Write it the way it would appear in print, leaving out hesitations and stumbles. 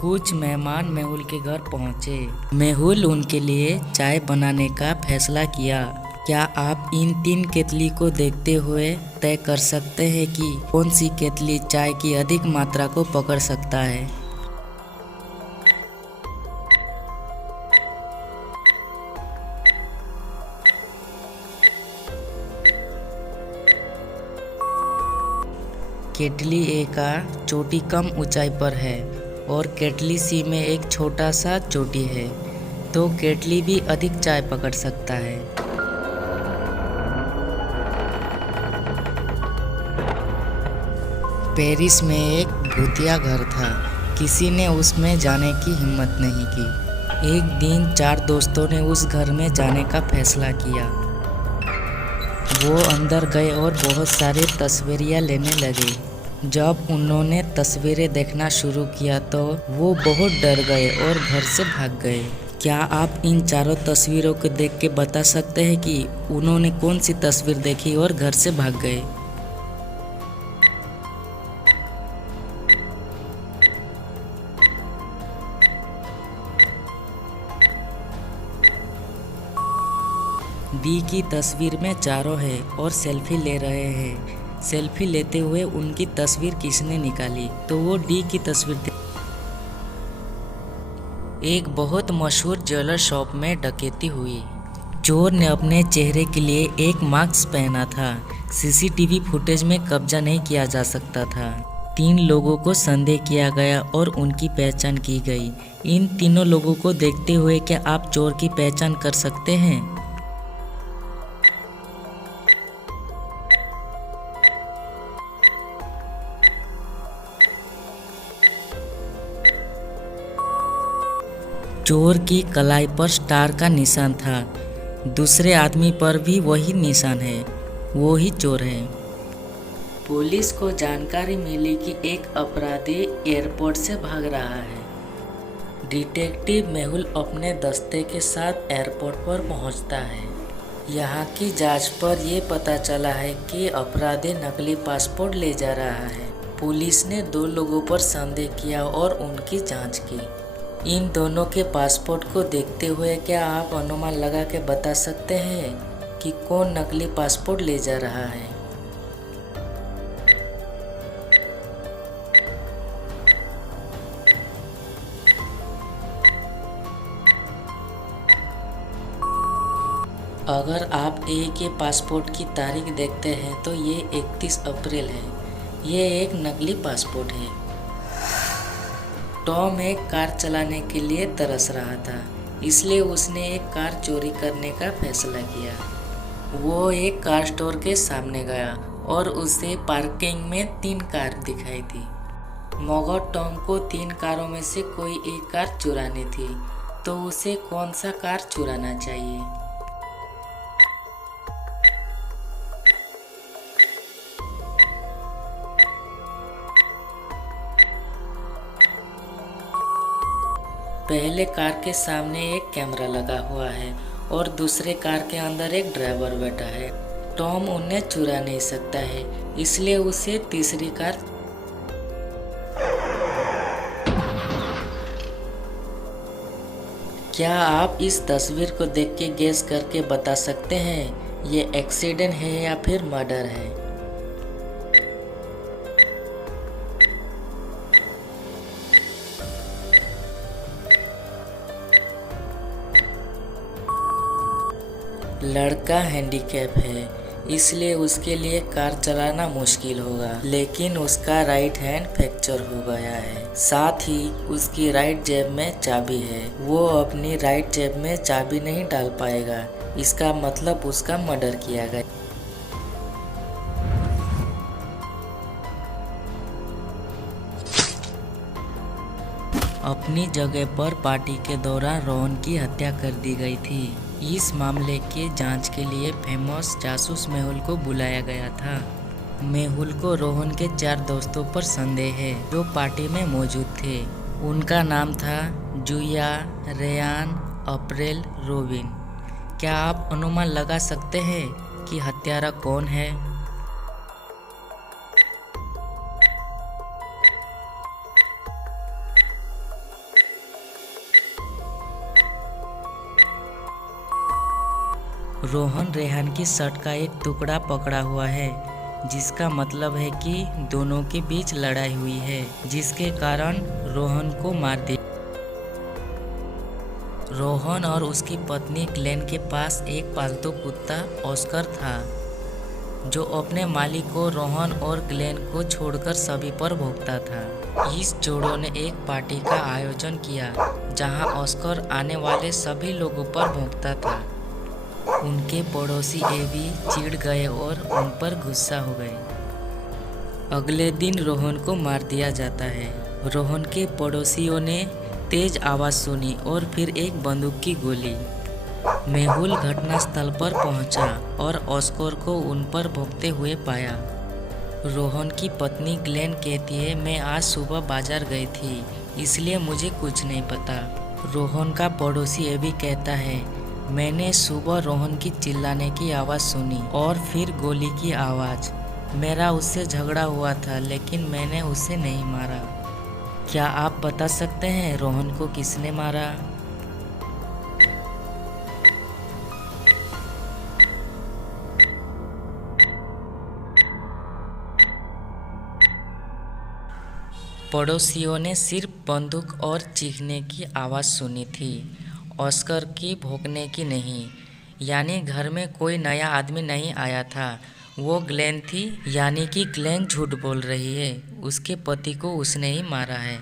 कुछ मेहमान मेहुल के घर पहुंचे। मेहुल उनके लिए चाय बनाने का फैसला किया। क्या आप इन 3 केतली को देखते हुए तय कर सकते हैं कि कौन सी केतली चाय की अधिक मात्रा को पकड़ सकता है? केटली ए का चोटी कम ऊंचाई पर है और केटली सी में एक छोटा सा चोटी है, तो केटली भी अधिक चाय पकड़ सकता है। पेरिस में एक भूतिया घर था। किसी ने उसमें जाने की हिम्मत नहीं की। एक दिन 4 दोस्तों ने उस घर में जाने का फैसला किया। वो अंदर गए और बहुत सारी तस्वीरें लेने लगे। जब उन्होंने तस्वीरें देखना शुरू किया तो वो बहुत डर गए और घर से भाग गए। क्या आप इन चारों तस्वीरों को देख के बता सकते हैं कि उन्होंने कौन सी तस्वीर देखी और घर से भाग गए? डी की तस्वीर में चारों है और सेल्फी ले रहे हैं। सेल्फी लेते हुए उनकी तस्वीर किसने निकाली? तो वो डी की तस्वीर थी। एक बहुत मशहूर ज्वेलर शॉप में डकैती हुई। चोर ने अपने चेहरे के लिए एक मास्क पहना था। सीसीटीवी फुटेज में कब्जा नहीं किया जा सकता था। 3 लोगों को संदेह किया गया और उनकी पहचान की गई। इन तीनों लोगों को देखते हुए क्या आप चोर की पहचान कर सकते हैं? चोर की कलाई पर स्टार का निशान था। दूसरे आदमी पर भी वही निशान है। वो ही चोर है। पुलिस को जानकारी मिली कि एक अपराधी एयरपोर्ट से भाग रहा है। डिटेक्टिव मेहुल अपने दस्ते के साथ एयरपोर्ट पर पहुंचता है। यहाँ की जांच पर यह पता चला है कि अपराधी नकली पासपोर्ट ले जा रहा है। पुलिस ने 2 लोगों पर संदेह किया और उनकी जांच की। इन दोनों के पासपोर्ट को देखते हुए क्या आप अनुमान लगा के बता सकते हैं कि कौन नकली पासपोर्ट ले जा रहा है? अगर आप ए के पासपोर्ट की तारीख देखते हैं तो ये 31 अप्रैल है। ये एक नकली पासपोर्ट है। टॉम एक कार चलाने के लिए तरस रहा था, इसलिए उसने एक कार चोरी करने का फैसला किया। वो एक कार स्टोर के सामने गया और उसे पार्किंग में 3 कार दिखाई दी। मगर टॉम को 3 कारों में से कोई एक कार चुरानी थी, तो उसे कौन सा कार चुराना चाहिए? पहले कार के सामने एक कैमरा लगा हुआ है और दूसरे कार के अंदर एक ड्राइवर बैठा है। टॉम उन्हें चुरा नहीं सकता है, इसलिए उसे तीसरी कार। क्या आप इस तस्वीर को देख के गेस करके बता सकते हैं ये एक्सीडेंट है या फिर मर्डर है? लड़का हैंडीकैप है, इसलिए उसके लिए कार चलाना मुश्किल होगा, लेकिन उसका राइट हैंड फ्रैक्चर हो गया है। साथ ही उसकी राइट जेब में चाबी है। वो अपनी राइट जेब में चाबी नहीं डाल पाएगा। इसका मतलब उसका मर्डर किया गया। अपनी जगह पर पार्टी के दौरान रोहन की हत्या कर दी गई थी। इस मामले के जांच के लिए फेमस जासूस मेहुल को बुलाया गया था। मेहुल को रोहन के 4 दोस्तों पर संदेह है जो पार्टी में मौजूद थे। उनका नाम था जूया, रेयान, अप्रैल, रोबिन। क्या आप अनुमान लगा सकते हैं कि हत्यारा कौन है? रोहन रेहान की शर्ट का एक टुकड़ा पकड़ा हुआ है, जिसका मतलब है कि दोनों के बीच लड़ाई हुई है, जिसके कारण रोहन को मार दिया। रोहन और उसकी पत्नी ग्लेन के पास एक पालतू कुत्ता ऑस्कर था, जो अपने मालिक को रोहन और ग्लेन को छोड़कर सभी पर भौंकता था। इस जोड़ों ने एक पार्टी का आयोजन किया, जहां ऑस्कर आने वाले सभी लोगों पर भौंकता था। उनके पड़ोसी एवी चिढ़ गए और उन पर गुस्सा हो गए। अगले दिन रोहन को मार दिया जाता है। रोहन के पड़ोसियों ने तेज आवाज़ सुनी और फिर एक बंदूक की गोली। मेहुल घटनास्थल पर पहुंचा और ऑस्कर को उन पर भौंकते हुए पाया। रोहन की पत्नी ग्लेन कहती है, मैं आज सुबह बाजार गई थी, इसलिए मुझे कुछ नहीं पता। रोहन का पड़ोसी एवी कहता है, मैंने सुबह रोहन की चिल्लाने की आवाज़ सुनी और फिर गोली की आवाज़। मेरा उससे झगड़ा हुआ था, लेकिन मैंने उसे नहीं मारा। क्या आप बता सकते हैं रोहन को किसने मारा? पड़ोसियों ने सिर्फ बंदूक और चीखने की आवाज़ सुनी थी, ऑस्कर की भौंकने की नहीं। यानी घर में कोई नया आदमी नहीं आया था, वो ग्लेन थी। यानी कि ग्लेन झूठ बोल रही है, उसके पति को उसने ही मारा है।